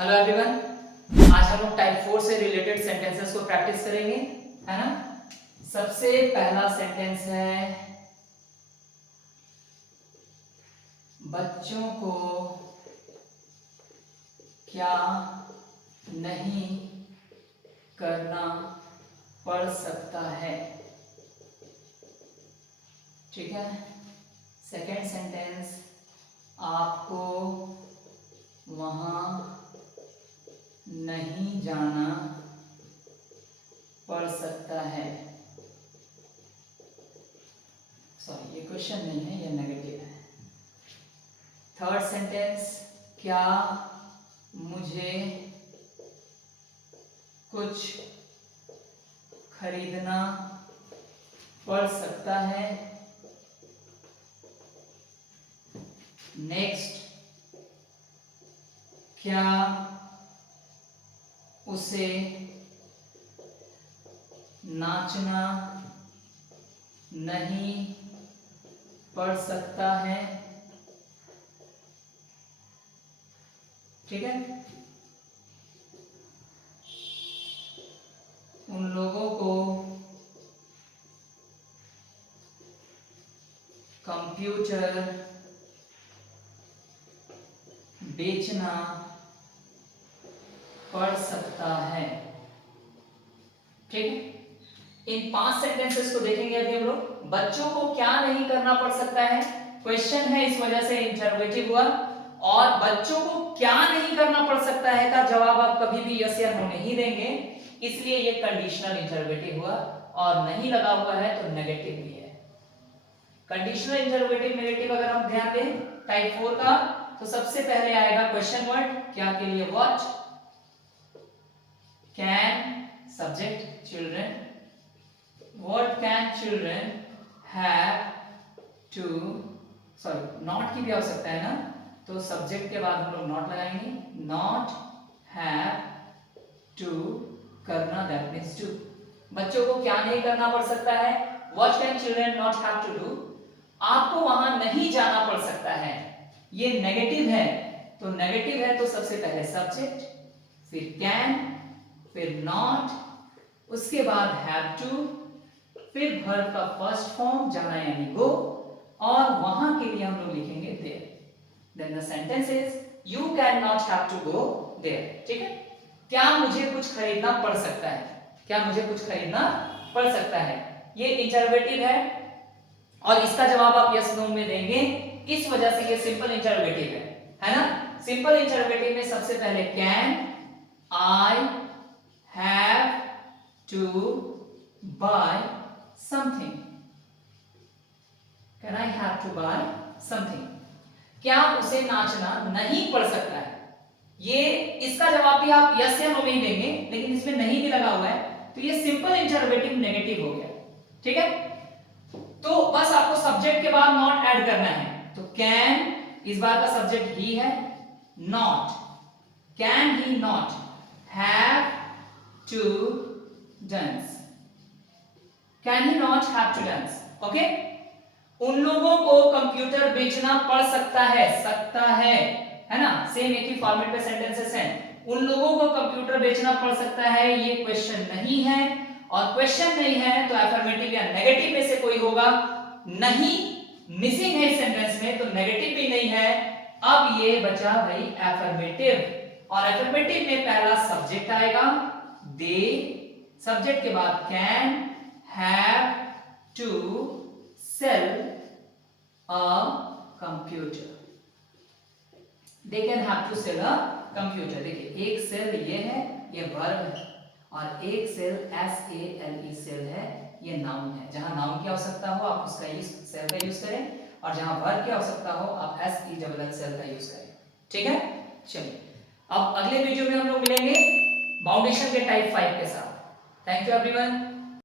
Hello everyone, आज हम लोग टाइप 4 से रिलेटेड सेंटेंसेस को प्रैक्टिस करेंगे, है ना। सबसे पहला सेंटेंस है, बच्चों को क्या नहीं करना पड़ सकता है। ठीक है। सेकेंड सेंटेंस, आपको वहां नहीं जाना पड़ सकता है। सॉरी, ये क्वेश्चन नहीं है, ये नेगेटिव है। थर्ड सेंटेंस, क्या मुझे कुछ खरीदना पड़ सकता है। नेक्स्ट, क्या उसे नाचना नहीं पड़ सकता है। ठीक है। उन लोगों को कंप्यूटर बेचना पड़ सकता है। ठीक है। इन 5 सेंटेंसेस को देखेंगे अभी हम लोग। बच्चों को क्या नहीं करना पड़ सकता है, क्वेश्चन है, इस वजह से इंटरोगेटिव हुआ। और बच्चों को क्या नहीं करना पड़ सकता है का जवाब आप कभी भी यस या नो नहीं देंगे, इसलिए ये कंडीशनल इंटरोगेटिव हुआ। और नहीं लगा हुआ है तो नेगेटिव भी है। कंडीशनल इंटरोगेटिव नेगेटिव अगर हम ध्यान दें टाइप 4 का, तो सबसे पहले आएगा क्वेश्चन वर्ड, क्या के लिए what, can subject children, what can children have to, sorry not की भी आवश्यकता है ना, तो सब्जेक्ट के बाद हम लोग नॉट लगाएंगे। नॉट हैव टू करना, दैट मीन्स टू। बच्चों को क्या नहीं करना पड़ सकता है, what can children not have to do, आपको वहां नहीं जाना पड़ सकता है। ये नेगेटिव है, तो नेगेटिव है तो सबसे पहले सब्जेक्ट, फिर कैन, फिर नॉट, उसके बाद हैव टू, फिर वर्ब का फर्स्ट फॉर्म जाना यानी गो, और वहां के लिए हम लोग लिखेंगे there. Then the sentence is you can not have to go there. ठीक है। क्या मुझे कुछ खरीदना पड़ सकता है, क्या मुझे कुछ खरीदना पड़ सकता है, ये इंटरोगेटिव है और इसका जवाब आप यस नो में देंगे, इस वजह से ये सिंपल इंटरोगेटिव है ना। सिंपल इंटरोगेटिव में सबसे पहले can I have to buy something, can I have to buy something, क्या उसे नाचना नहीं पड़ सकता है, ये इसका जवाब भी आप यस या नो में ही देंगे, लेकिन इसमें नहीं भी लगा हुआ है, तो ये सिंपल इंटरोगेटिव नेगेटिव हो गया। ठीक है। तो बस आपको सब्जेक्ट के बाद नॉट ऐड करना है, तो कैन, इस बार का सब्जेक्ट ही है, not, can he not have to dance, can he not have to dance. Okay. उन लोगों को कंप्यूटर बेचना पड़ सकता है ना। सेम एक ही फॉर्मेट पे सेंटेंसेस हैं। उन लोगों को कंप्यूटर बेचना पड़ सकता है, ये क्वेश्चन नहीं है, और क्वेश्चन नहीं है तो अफर्मेटिव या नेगेटिव में से कोई होगा। नहीं मिसिंग है इस सेंटेंस में, तो नेगेटिव भी नहीं है। अब ये बचा भाई अफर्मेटिव, और अफर्मेटिव में पहला सब्जेक्ट आएगा दे, सब्जेक्ट के बाद can have to sell a computer, they can have to sell a computer। देखिए एक सेल ये है, ये वर्ब है, और एक सेल SALE सेल है, ये नाउन है। जहां नाउन की आवश्यकता हो आप उसका यूज सेल का यूज करें, और जहां वर्ब की आवश्यकता हो आप SELL सेल का यूज करें। ठीक है। चलिए अब अगले वीडियो में हम लोग मिलेंगे बाउंडेशन के टाइप 5 के साथ। Thank you everyone.